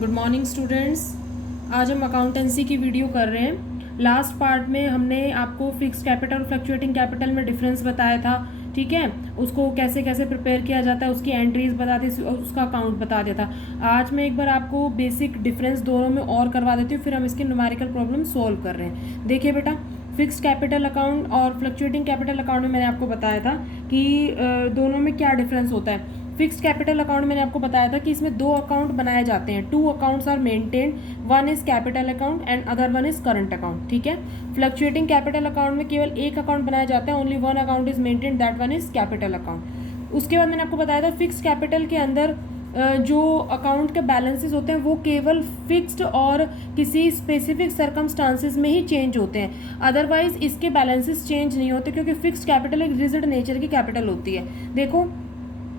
Good morning students. आज हम accountancy की वीडियो कर रहे हैं। लास्ट पार्ट में हमने आपको फिक्स्ड कैपिटल और फ्लक्चुएटिंग कैपिटल में डिफरेंस बताया था, ठीक है। उसको कैसे कैसे प्रिपेयर किया जाता है, उसकी एंट्रीज बता दी, उसका अकाउंट बता दिया था। आज मैं एक बार आपको बेसिक डिफरेंस दोनों में और करवा देती हूँ, फिर हम इसके न्यूमेरिकल प्रॉब्लम सोल्व कर रहे हैं। देखिए बेटा, फिक्स्ड कैपिटल अकाउंट और फ्लक्चुएटिंग कैपिटल अकाउंट में मैंने आपको बताया था कि दोनों में क्या डिफरेंस होता है। फिक्स्ड कैपिटल अकाउंट मैंने आपको बताया था कि इसमें दो अकाउंट बनाए जाते हैं, two accounts are maintained, one is capital account and other one is current account, ठीक है। फ्लक्चुएटिंग कैपिटल अकाउंट में केवल एक अकाउंट बनाया जाता है, only one account is maintained, that one is capital account. उसके बाद मैंने आपको बताया था फिक्स्ड कैपिटल के अंदर जो अकाउंट के बैलेंसेस होते हैं वो केवल फिक्स्ड और किसी स्पेसिफिक सर्कमस्टांसिस में ही चेंज होते हैं, अदरवाइज इसके बैलेंसेस चेंज नहीं होते, क्योंकि फिक्स्ड कैपिटल एक रिजिड नेचर की कैपिटल होती है। देखो,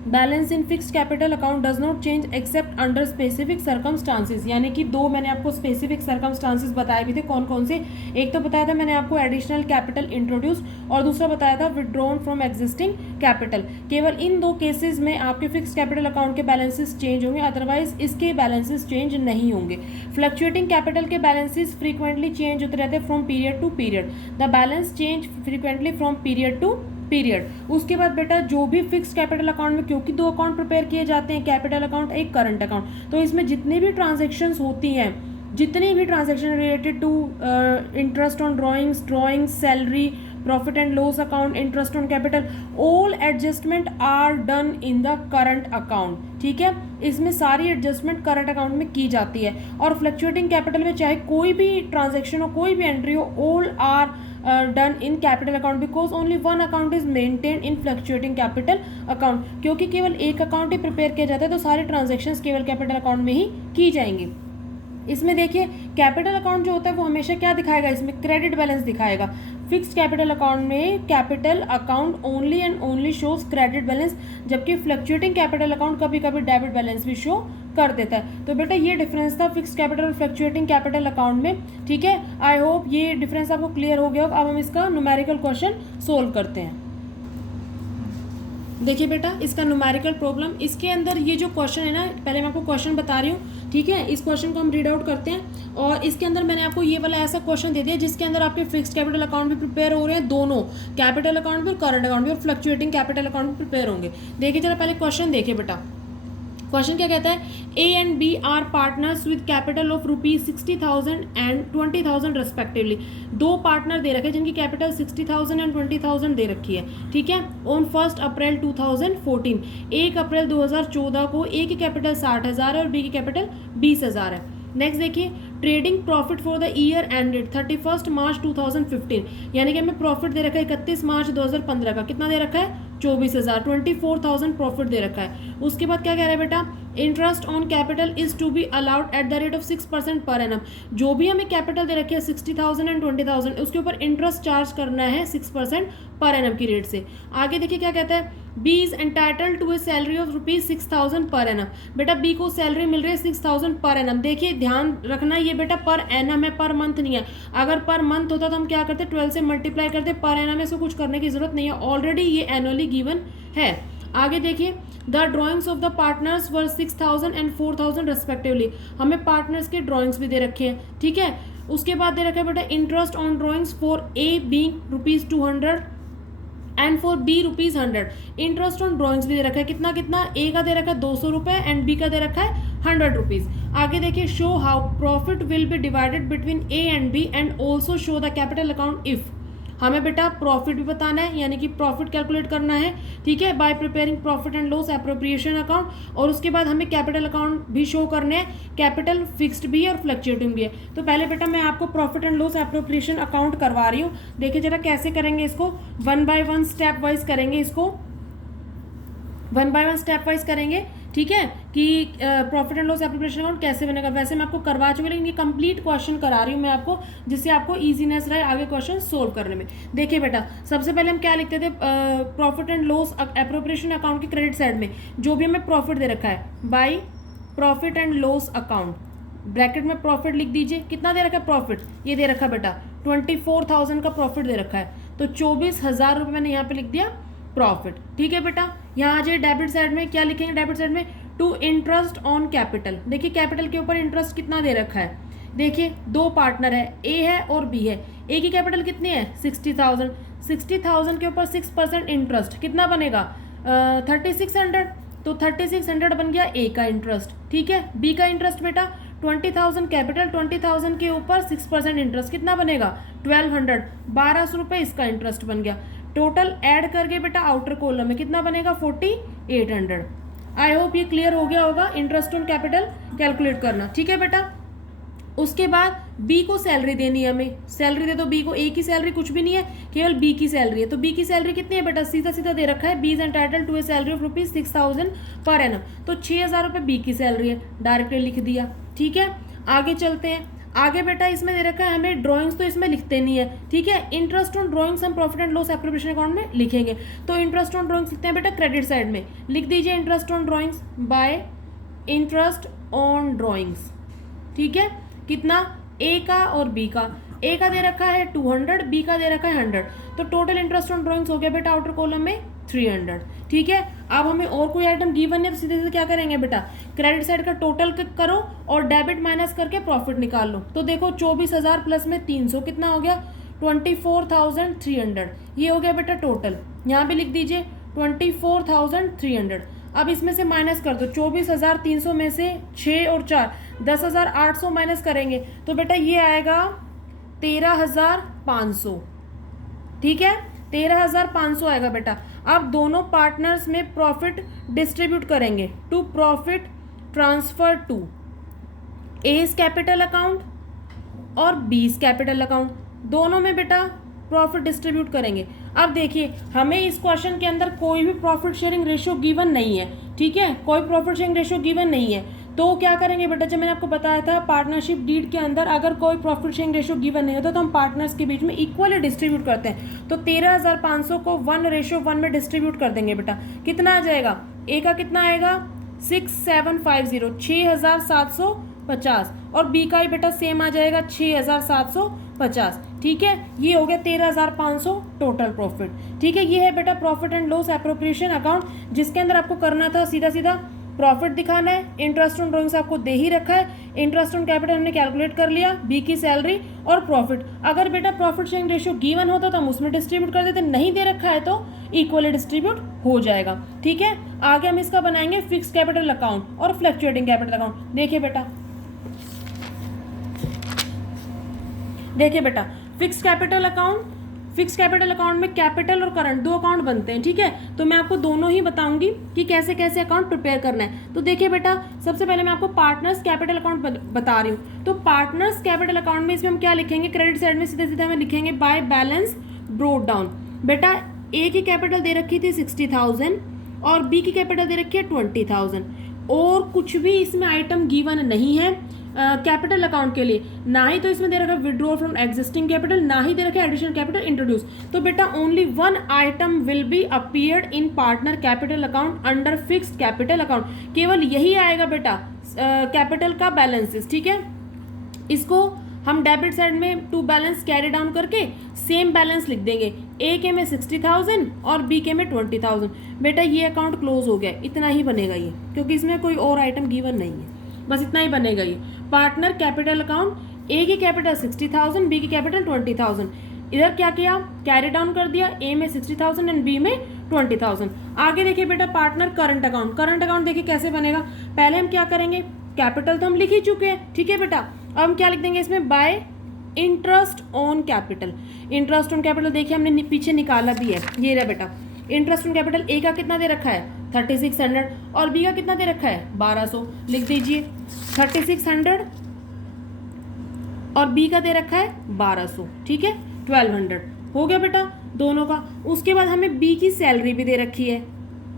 balance in fixed capital account does not change accept under specific circumstances, यानी कि दो मैंने आपको स्पेसिफिक सर्कमस्टांसिस बताए भी थे। कौन कौन से? एक तो बताया था मैंने आपको एडिशनल कैपिटल इंट्रोड्यूस, और दूसरा बताया था विड्रॉन फ्रॉम एग्जिस्टिंग कैपिटल। केवल इन दो केसेस में आपके फिक्स्ड कैपिटल अकाउंट के बैलेंसेस चेंज होंगे, अदरवाइज इसके बैलेंसेस चेंज नहीं होंगे। फ्लक्चुएटिंग कैपिटल के बैलेंसेस फ्रीक्वेंटली चेंज होते रहते हैं from period to period, the balance change frequently from period to period. उसके बाद बेटा, जो भी फिक्स्ड कैपिटल अकाउंट में, क्योंकि दो अकाउंट प्रिपेयर किए जाते हैं, कैपिटल अकाउंट एक करंट अकाउंट, तो इसमें जितनी भी ट्रांजेक्शन्स होती हैं, जितनी भी transaction related to interest on drawings, salary, profit and loss account, interest on capital, all adjustment are done in the current account, ठीक है। इसमें सारी एडजस्टमेंट करंट अकाउंट में की जाती है। और फ्लक्चुएटिंग कैपिटल में चाहे कोई भी ट्रांजेक्शन हो, कोई भी एंट्री हो, all are done in capital account, because only one account is maintain in fluctuating capital account. क्योंकि केवल एक अकाउंट ही प्रिपेयर किया जाता है, तो सारे ट्रांजेक्शन्स केवल कैपिटल अकाउंट में ही की जाएंगी। इसमें देखिए, कैपिटल अकाउंट जो होता है वो हमेशा क्या दिखाएगा, इसमें क्रेडिट बैलेंस दिखाएगा। फिक्स्ड कैपिटल अकाउंट में capital account only and only shows credit balance, जबकि फ्लक्चुएटिंग कैपिटल अकाउंट कभी कभी डेबिट बैलेंस भी शो कर देता है। तो बेटा, ये डिफरेंस था फिक्स्ड कैपिटल और फ्लक्चुएटिंग कैपिटल अकाउंट में, ठीक है। आई होप ये डिफरेंस आपको क्लियर हो गया। अब हम इसका न्यूमेरिकल क्वेश्चन सोल्व करते हैं। देखिए बेटा, इसका न्यूमेरिकल प्रॉब्लम, इसके अंदर ये जो क्वेश्चन है ना, पहले मैं आपको क्वेश्चन बता रही हूँ, ठीक है। इस क्वेश्चन को हम रीड आउट करते हैं, और इसके अंदर मैंने आपको ये वाला ऐसा क्वेश्चन दे दिया जिसके अंदर आपके फिक्स्ड कैपिटल अकाउंट भी प्रिपेयर हो रहे हैं, दोनों कैपिटल अकाउंट भी और करंट अकाउंट भी, और फ्लक्चुएटिंग कैपिटल अकाउंट भी प्रिपेयर होंगे। देखिए जरा पहले क्वेश्चन देखिए बेटा। क्वेश्चन क्या कहता है, A and B are partners with capital of ₹60,000 and 20,000 respectively. दो पार्टनर दे रखे हैं जिनकी कैपिटल 60,000 एंड 20,000 दे रखी है, ठीक है। ऑन 1 अप्रैल 2014, 1 अप्रैल 2014 को ए की कैपिटल 60,000 है और बी की कैपिटल 20,000 है। नेक्स्ट देखिए, trading profit for the year ended 31 मार्च 2015, यानी कि हमें प्रॉफिट दे रखा है 31 मार्च 2015 का, कितना दे रखा है, 24,000, 24,000 प्रॉफिट दे रखा है। उसके बाद क्या कह रहा है बेटा, interest on capital is to be allowed at the rate of 6% per annum. जो भी हमें कैपिटल दे रखी है 60,000 एंड 20,000, उसके ऊपर इंटरेस्ट चार्ज करना है 6% पर एनम की रेट से। आगे देखिए क्या कहता है, B is entitled to a salary of ₹6,000 per annum. बेटा, बी को सैलरी मिल रही है 6,000 पर एनम। देखिए ध्यान रखना, ये बेटा पर एनम है, पर मंथ नहीं है। अगर पर मंथ होता तो हम क्या करते, 12 से मल्टीप्लाई करते। पर एनम है, इसको कुछ करने की जरूरत नहीं है, ऑलरेडी ये एनुअली गिवन है। आगे देखिए, the drawings of the partners were 6,000 and 4,000 respectively. हमें पार्टनर्स के ड्रॉइंग्स भी दे रखे हैं, ठीक है। उसके बाद दे रखा है बेटा, interest on drawings for A being ₹200 and for B ₹100। Interest on drawings भी दे रखा है, कितना कितना, ए का दे रखा है ₹200 एंड बी का दे रखा है ₹100। आगे देखिए, show how profit will be divided between A and B and also show the capital account if. हमें बेटा प्रॉफिट भी बताना है, यानी कि प्रॉफिट कैलकुलेट करना है, ठीक है, bye preparing profit and loss appropriation account. और उसके बाद हमें कैपिटल अकाउंट भी शो करने हैं, कैपिटल फिक्स्ड भी है और फ्लक्चुएटिंग भी है। तो पहले बेटा मैं आपको profit and loss appropriation account करवा रही हूँ। देखिए जरा कैसे करेंगे इसको, 1 बाय 1 स्टेप वाइज करेंगे इसको, 1 बाय 1 स्टेप वाइज करेंगे, ठीक है, कि profit and loss appropriation account कैसे बनेगा। वैसे मैं आपको करवा चुकी, लेकिन ये कंप्लीट क्वेश्चन करा रही हूँ मैं आपको, जिससे आपको इजीनेस रहे आगे क्वेश्चन सोल्व करने में। देखिए बेटा, सबसे पहले हम क्या लिखते थे, profit and loss appropriation account की क्रेडिट साइड में जो भी हमें प्रॉफिट दे रखा है, by profit and loss account, bracket में प्रॉफिट लिख दीजिए। कितना दे रखा है प्रॉफिट, ये दे रखा है बेटा 24,000 का प्रॉफिट दे रखा है, तो 24,000 रुपये मैंने यहाँ पे लिख दिया प्रॉफिट, ठीक है बेटा। यहाँ आ जाइए डेबिट साइड में, क्या लिखेंगे डेबिट साइड में, टू इंटरेस्ट ऑन कैपिटल। देखिए कैपिटल के ऊपर इंटरेस्ट कितना दे रखा है, देखिए दो पार्टनर है, ए है और बी है। ए की कैपिटल कितनी है 60,000, 60,000 के ऊपर 6% इंटरेस्ट कितना बनेगा 3600, तो 3600 बन गया ए का इंटरेस्ट। ठीक है, बी का इंटरेस्ट बेटा 20,000 कैपिटल, 20,000 के ऊपर 6% इंटरेस्ट कितना बनेगा 1200, 1200 रुपये इसका इंटरेस्ट बन गया। टोटल ऐड करके बेटा आउटर कॉलम में कितना बनेगा 4800। आई होप ये क्लियर हो गया होगा इंटरेस्ट ऑन कैपिटल कैलकुलेट करना। ठीक है बेटा, उसके बाद बी को सैलरी देनी है हमें, सैलरी दे दो बी को। ए की सैलरी कुछ भी नहीं है, केवल बी की सैलरी है। तो बी की सैलरी कितनी है बेटा, सीधा सीधा दे रखा है, B is entitled to a salary of ₹6,000 per annum. तो 6,000 रुपये बी की सैलरी है, डायरेक्टली लिख दिया। ठीक है, आगे चलते हैं। आगे बेटा इसमें दे रखा है हमें ड्राइंग्स, तो इसमें लिखते नहीं है। ठीक है, इंटरेस्ट ऑन ड्राइंग्स हम profit and loss appropriation account में लिखेंगे। तो इंटरेस्ट ऑन ड्राइंग्स लिखते हैं बेटा क्रेडिट साइड में, लिख दीजिए interest on drawings bye interest on drawings. ठीक है, कितना ए का और बी का, ए का दे रखा है 200, बी का दे रखा है 100, तो टोटल इंटरेस्ट ऑन ड्राइंग्स हो गया बेटा आउटर कॉलम में 300। ठीक है, अब हमें और कोई आइटम गिवन है तो सीधे सीधे क्या करेंगे बेटा, क्रेडिट साइड का टोटल करो और डेबिट माइनस करके प्रॉफिट निकाल लो। तो देखो 24,000 प्लस में 300 कितना हो गया 24,300, ये हो गया बेटा टोटल। यहाँ पे लिख दीजिए 24,300। अब इसमें से माइनस कर दो, 24,300 में से 6 और 4 10,800 माइनस करेंगे तो बेटा ये आएगा 13,500। ठीक है, 13,500 आएगा बेटा। अब दोनों पार्टनर्स में प्रॉफिट डिस्ट्रीब्यूट करेंगे, to profit transfer to A's capital account और बीज कैपिटल अकाउंट, दोनों में बेटा प्रॉफिट डिस्ट्रीब्यूट करेंगे। अब देखिए हमें इस क्वेश्चन के अंदर कोई भी प्रॉफिट शेयरिंग रेशियो गिवन नहीं है। ठीक है, कोई प्रॉफिट शेयरिंग रेशियो गिवन नहीं है, तो क्या करेंगे बेटा, जब मैंने आपको बताया था पार्टनरशिप डीड के अंदर अगर कोई प्रॉफिट शेयरिंग रेशियो गिवन नहीं होता तो हम पार्टनर्स के बीच में इक्वली डिस्ट्रीब्यूट करते हैं। तो 13,500 को 1:1 में डिस्ट्रीब्यूट कर देंगे बेटा, कितना आ जाएगा, ए का कितना आएगा 6,750 6,750 और बी का ही बेटा सेम आ जाएगा 6,750। ठीक है, ये हो गया 13,500 टोटल प्रॉफिट। ठीक है, ये है बेटा profit and loss appropriation account, जिसके अंदर आपको करना था सीधा सीधा प्रॉफिट दिखाना है। इंटरेस्ट ऑन ड्राइंग्स आपको दे ही रखा है, इंटरेस्ट ऑन कैपिटल हमने कैलकुलेट कर लिया, बी की सैलरी और प्रॉफिट। अगर बेटा प्रॉफिट शेयरिंग रेशियो गिवन होता तो हम उसमें डिस्ट्रीब्यूट कर देते, नहीं दे रखा है तो इक्वली डिस्ट्रीब्यूट हो जाएगा। ठीक है, आगे हम इसका बनाएंगे फिक्स कैपिटल अकाउंट और फ्लक्चुएटिंग कैपिटल अकाउंट। देखिए बेटा फिक्स कैपिटल अकाउंट में कैपिटल और करंट दो अकाउंट बनते हैं। ठीक है, तो मैं आपको दोनों ही बताऊंगी कि कैसे कैसे अकाउंट प्रिपेयर करना है। तो देखिए बेटा, सबसे पहले मैं आपको पार्टनर्स कैपिटल अकाउंट बता रही हूँ। तो पार्टनर्स कैपिटल अकाउंट में इसमें हम क्या लिखेंगे, क्रेडिट साइड में सीधे सीधे हमें लिखेंगे बाय बैलेंस ब्रोट डाउन। बेटा ए की कैपिटल दे रखी थी 60,000 और बी की कैपिटल दे रखी है 20,000, और कुछ भी इसमें आइटम गिवन नहीं है कैपिटल अकाउंट के लिए, ना ही तो इसमें दे रखा है विड्रॉ फ्रॉम एग्जिस्टिंग कैपिटल, ना ही दे रखा है एडिशनल कैपिटल इंट्रोड्यूस। तो बेटा only one item will be appeared in partner capital account under fixed capital account, केवल यही आएगा बेटा कैपिटल का बैलेंसेस। ठीक है, इसको हम डेबिट साइड में टू बैलेंस कैरी डाउन करके सेम बैलेंस लिख देंगे, ए के में 60,000 और बी के में 20,000। बेटा ये अकाउंट क्लोज हो गया, इतना ही बनेगा ये, क्योंकि इसमें कोई और आइटम गिवन नहीं है, बस इतना ही बनेगा ये पार्टनर कैपिटल अकाउंट। ए की कैपिटल 60,000, बी की कैपिटल 20,000, इधर क्या किया कैरी डाउन कर दिया, ए में 60,000 एंड बी में 20,000। आगे देखिए बेटा पार्टनर करंट अकाउंट देखिए कैसे बनेगा। पहले हम क्या करेंगे, कैपिटल तो हम लिख ही चुके हैं। ठीक है बेटा, अब हम क्या लिख देंगे इसमें, bye interest on capital. Interest on capital देखिए हमने पीछे निकाला भी है, ये रहा बेटा इंटरेस्ट ऑन कैपिटल। ए का कितना दे रखा है 3600 और बी का कितना दे रखा है 1200, लिख दीजिए 3600 और बी का दे रखा है 1200। ठीक है, 1200 हो गया बेटा दोनों का। उसके बाद हमें बी की सैलरी भी दे रखी है।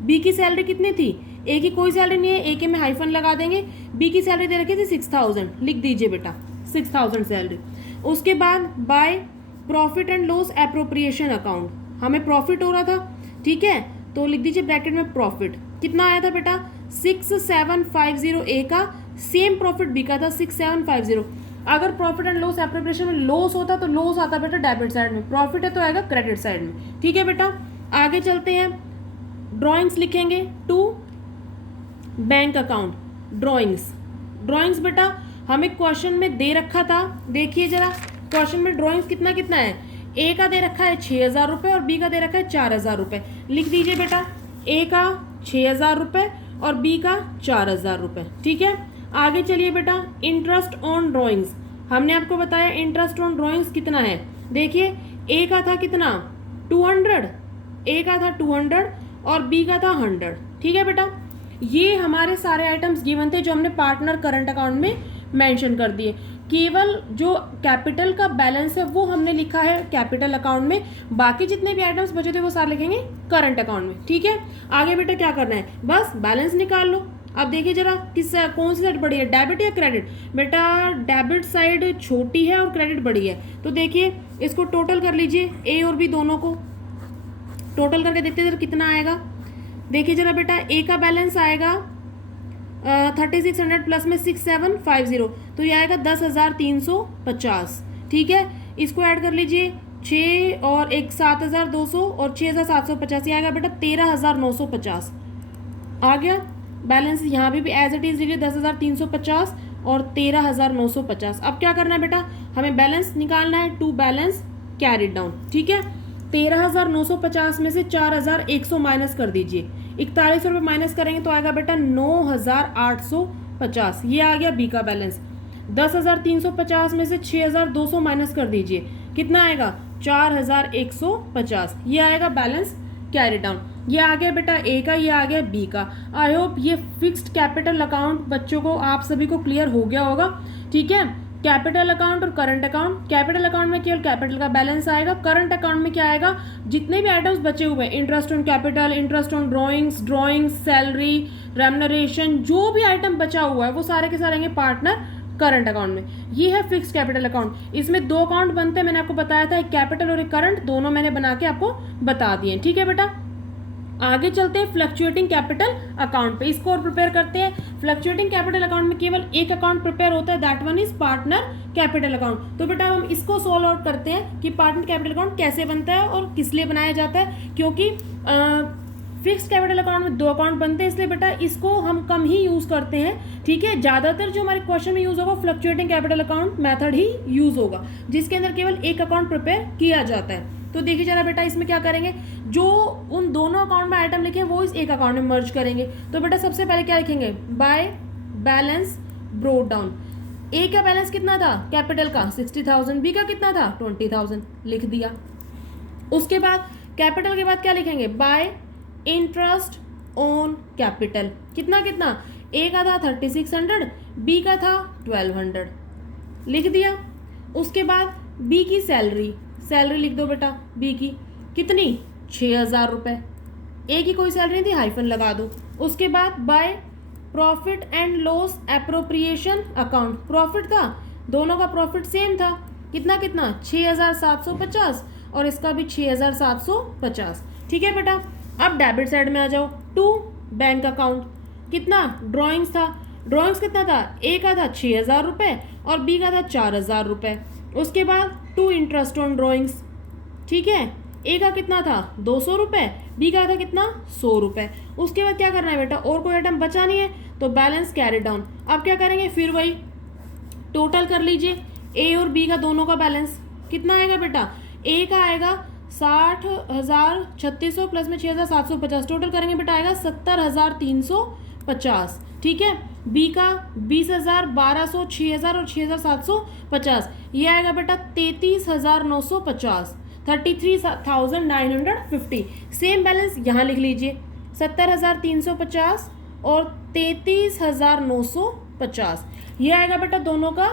बी की सैलरी कितनी थी, ए की कोई सैलरी नहीं है, ए के में हाइफन लगा देंगे। बी की सैलरी दे रखी थी 6,000, लिख दीजिए बेटा 6,000 सैलरी। उसके बाद by profit and loss appropriation account, हमें प्रॉफिट हो रहा था। ठीक है, तो लिख दीजिए ब्रैकेट में प्रॉफिट, कितना आया था बेटा 6,750 ए का, सेम प्रॉफिट बी का था 6,750। अगर प्रॉफिट एंड लॉस एप्रोप्रिएशन में लॉस होता तो लॉस आता बेटा डेबिट साइड में, प्रॉफिट है तो आएगा क्रेडिट साइड में। ठीक है बेटा, आगे चलते हैं, ड्राइंग्स लिखेंगे to bank account, drawings. Drawings बेटा हमें क्वेश्चन में दे रखा था, देखिए जरा क्वेश्चन में ड्राइंग्स कितना कितना है, ए का दे रखा है 6,000 रुपये और बी का दे रखा है 4,000 रुपये। लिख दीजिए बेटा ए का 6,000 रुपये और बी का 4,000 रुपये। ठीक है, आगे चलिए बेटा इंटरेस्ट ऑन ड्राइंग्स। हमने आपको बताया इंटरेस्ट ऑन ड्राइंग्स कितना है, देखिए ए का था कितना 200, ए का था 200 और बी का था 100। ठीक है बेटा, ये हमारे सारे आइटम्स गिवन थे जो हमने पार्टनर करंट अकाउंट में मेंशन कर दिए। केवल जो कैपिटल का बैलेंस है वो हमने लिखा है कैपिटल अकाउंट में, बाकी जितने भी आइटम्स बचे थे वो सारे लिखेंगे करंट अकाउंट में। ठीक है, आगे बेटा क्या करना है, बस बैलेंस निकाल लो। अब देखिए जरा कौन सी साइड बड़ी है, डेबिट या क्रेडिट। बेटा डेबिट साइड छोटी है और क्रेडिट बड़ी है, तो देखिए इसको टोटल कर लीजिए, ए और बी दोनों को टोटल करके देखते हैं जरा कितना आएगा। देखिए जरा बेटा ए का बैलेंस आएगा 3600 प्लस में 6750, तो ये आएगा 10,350। ठीक है, इसको ऐड कर लीजिए 6 और एक 7,200 और 6,750, ये आएगा बेटा 13,950 आ गया बैलेंस। यहाँ भी एज इट इज लीजिए 10,350 और 13,950। अब क्या करना है बेटा, हमें बैलेंस निकालना है, टू बैलेंस कैरिड डाउन। ठीक है, 13,950 में से 4,100 माइनस कर दीजिए, 41 रुपये माइनस करेंगे तो आएगा बेटा 9,850। ये आ गया बी का बैलेंस। 10,350 में से 6,200 माइनस कर दीजिए, कितना आएगा 4,150। ये आएगा बैलेंस कैरी डाउन। ये आ गया बेटा ए का, ये आ गया बी का। आई होप ये फिक्स्ड कैपिटल अकाउंट बच्चों को आप सभी को क्लियर हो गया होगा। ठीक है, कैपिटल अकाउंट और करंट अकाउंट। कैपिटल अकाउंट में केवल कैपिटल का बैलेंस आएगा, करंट अकाउंट में क्या आएगा, जितने भी आइटम्स बचे हुए हैं, interest on capital, interest on drawings, salary, remuneration, जो भी आइटम बचा हुआ है वो सारे के सारे आएंगे पार्टनर करंट अकाउंट में। ये है फिक्स कैपिटल अकाउंट। इसमें दो अकाउंट बनते हैं, मैंने आपको बताया था, एक कैपिटल और एक करंट, दोनों मैंने बना के आपको बता दिए। ठीक है बेटा, आगे चलते हैं फ्लक्चुएटिंग कैपिटल अकाउंट पे, इसको और प्रिपेयर करते हैं। फ्लक्चुएटिंग कैपिटल अकाउंट में केवल एक अकाउंट प्रिपेयर होता है, that one is partner capital account. तो बेटा हम इसको सॉल्व आउट करते हैं कि पार्टनर कैपिटल अकाउंट कैसे बनता है और किस लिए बनाया जाता है, क्योंकि फिक्स्ड कैपिटल अकाउंट में दो अकाउंट बनते हैं, इसलिए बेटा इसको हम कम ही यूज करते हैं। ठीक है, ज्यादातर जो हमारे क्वेश्चन में यूज होगा फ्लक्चुएटिंग कैपिटल अकाउंट मेथड ही यूज होगा, जिसके अंदर केवल एक अकाउंट प्रिपेयर किया जाता है। तो देखिए जरा बेटा इसमें क्या करेंगे, जो उन दोनों अकाउंट में आइटम लिखे हैं वो इस एक अकाउंट में मर्ज करेंगे। तो बेटा सबसे पहले क्या लिखेंगे, बाय बैलेंस ब्रोट डाउन। ए का बैलेंस कितना था कैपिटल का 60,000, बी का कितना था 20,000, लिख दिया। उसके बाद कैपिटल के बाद क्या लिखेंगे, बाय इंटरेस्ट ऑन कैपिटल। कितना कितना, ए का था 3600, बी का था 1200, लिख दिया। उसके बाद बी की सैलरी लिख दो बेटा, बी की कितनी 6,000 रुपये, ए की कोई सैलरी नहीं थी, हाइफन लगा दो। उसके बाद by profit and loss appropriation account, profit था, दोनों का प्रॉफिट सेम था, कितना कितना 6,750 और इसका भी 6,750। ठीक है बेटा, अब डेबिट साइड में आ जाओ, टू बैंक अकाउंट। कितना ड्राइंग्स था, ड्राइंग्स कितना था, ए का था 6,000 रुपये और बी का था 4,000 रुपये। उसके बाद टू इंटरेस्ट ऑन ड्राइंग्स। ठीक है, ए का कितना था 200 रुपये, बी का था कितना 100 रुपये। उसके बाद क्या करना है बेटा, और कोई आइटम बचा नहीं है तो बैलेंस कैरी डाउन। अब क्या करेंगे, फिर वही टोटल कर लीजिए, ए और बी का दोनों का बैलेंस कितना आएगा बेटा, ए का आएगा 60,3600 प्लस में 6,750, टोटल करेंगे बेटा आएगा 70,350। ठीक है, बी का 20,000, 1,200, 6,000 और 6,750, ये आएगा बेटा 33,950, 33,950। सेम बैलेंस यहाँ लिख लीजिए, 70,350 और 33,950, ये आएगा बेटा दोनों का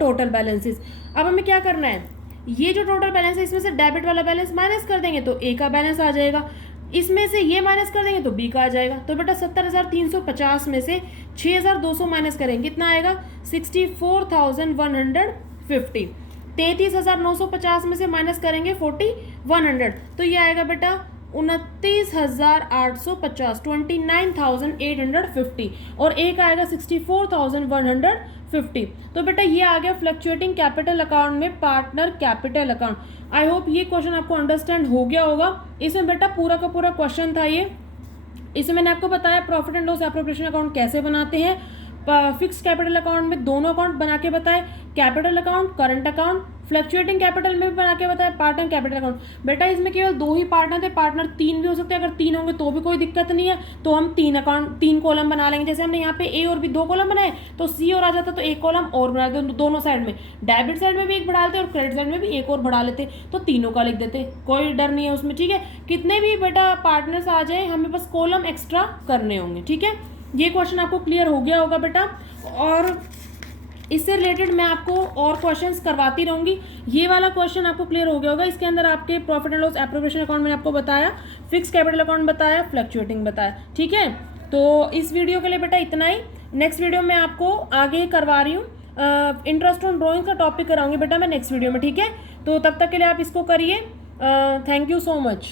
टोटल बैलेंसेस। अब हमें क्या करना है, ये जो टोटल बैलेंस है इसमें से डेबिट वाला बैलेंस माइनस कर देंगे तो ए का बैलेंस आ जाएगा, इसमें से ये माइनस कर देंगे तो बी का आ जाएगा। तो बेटा 70,350 में से 6,200 माइनस करेंगे, कितना आएगा 64,150। 33,950 में से माइनस करेंगे 4,100, तो ये आएगा बेटा 29,850, 29,850 और ए का आएगा 64,150। तो बेटा ये आ गया फ्लक्चुएटिंग कैपिटल अकाउंट में partner capital account. I hope ये क्वेश्चन आपको अंडरस्टैंड हो गया होगा। इसमें बेटा पूरा का पूरा क्वेश्चन था ये इसमें मैंने आपको बताया profit and loss appropriation account कैसे बनाते हैं, फिक्स कैपिटल अकाउंट में दोनों अकाउंट बना के बताए, capital account, current account, fluctuating capital में भी बना के बताया, पार्ट टाइम कैपिटल अकाउंट। बेटा इसमें केवल 2 ही पार्टनर थे, पार्टनर 3 भी हो सकते हैं, अगर 3 होंगे तो भी कोई दिक्कत नहीं है, तो हम 3 कॉलम बना लेंगे। जैसे हमने यहाँ पे ए और बी 2 कॉलम बनाए, तो सी और आ जाता तो 1 कॉलम और बना देते दोनों साइड में, डेबिट साइड में भी 1 बढ़ा लेते और क्रेडिट साइड में भी 1 और बढ़ा लेते, तो तीनों का लिख देते, कोई डर नहीं है उसमें, ठीक है। कितने भी बेटा पार्टनर्स आ जाए, हमें बस कॉलम एक्स्ट्रा करने होंगे, ठीक है। ये क्वेश्चन आपको क्लियर हो गया होगा बेटा, और इससे रिलेटेड मैं आपको और क्वेश्चंस करवाती रहूँगी। ये वाला क्वेश्चन आपको क्लियर हो गया होगा, इसके अंदर आपके profit and loss appropriation account मैंने आपको बताया, फिक्स कैपिटल अकाउंट बताया, फ्लक्चुएटिंग बताया, ठीक है। तो इस वीडियो के लिए बेटा इतना ही। नेक्स्ट वीडियो में आपको आगे करवा रही हूँ, इंटरेस्ट ऑन ड्राइंग का टॉपिक कराऊंगी बेटा मैं नेक्स्ट वीडियो में, ठीक है। तो तब तक के लिए आप इसको करिए। Thank you so much.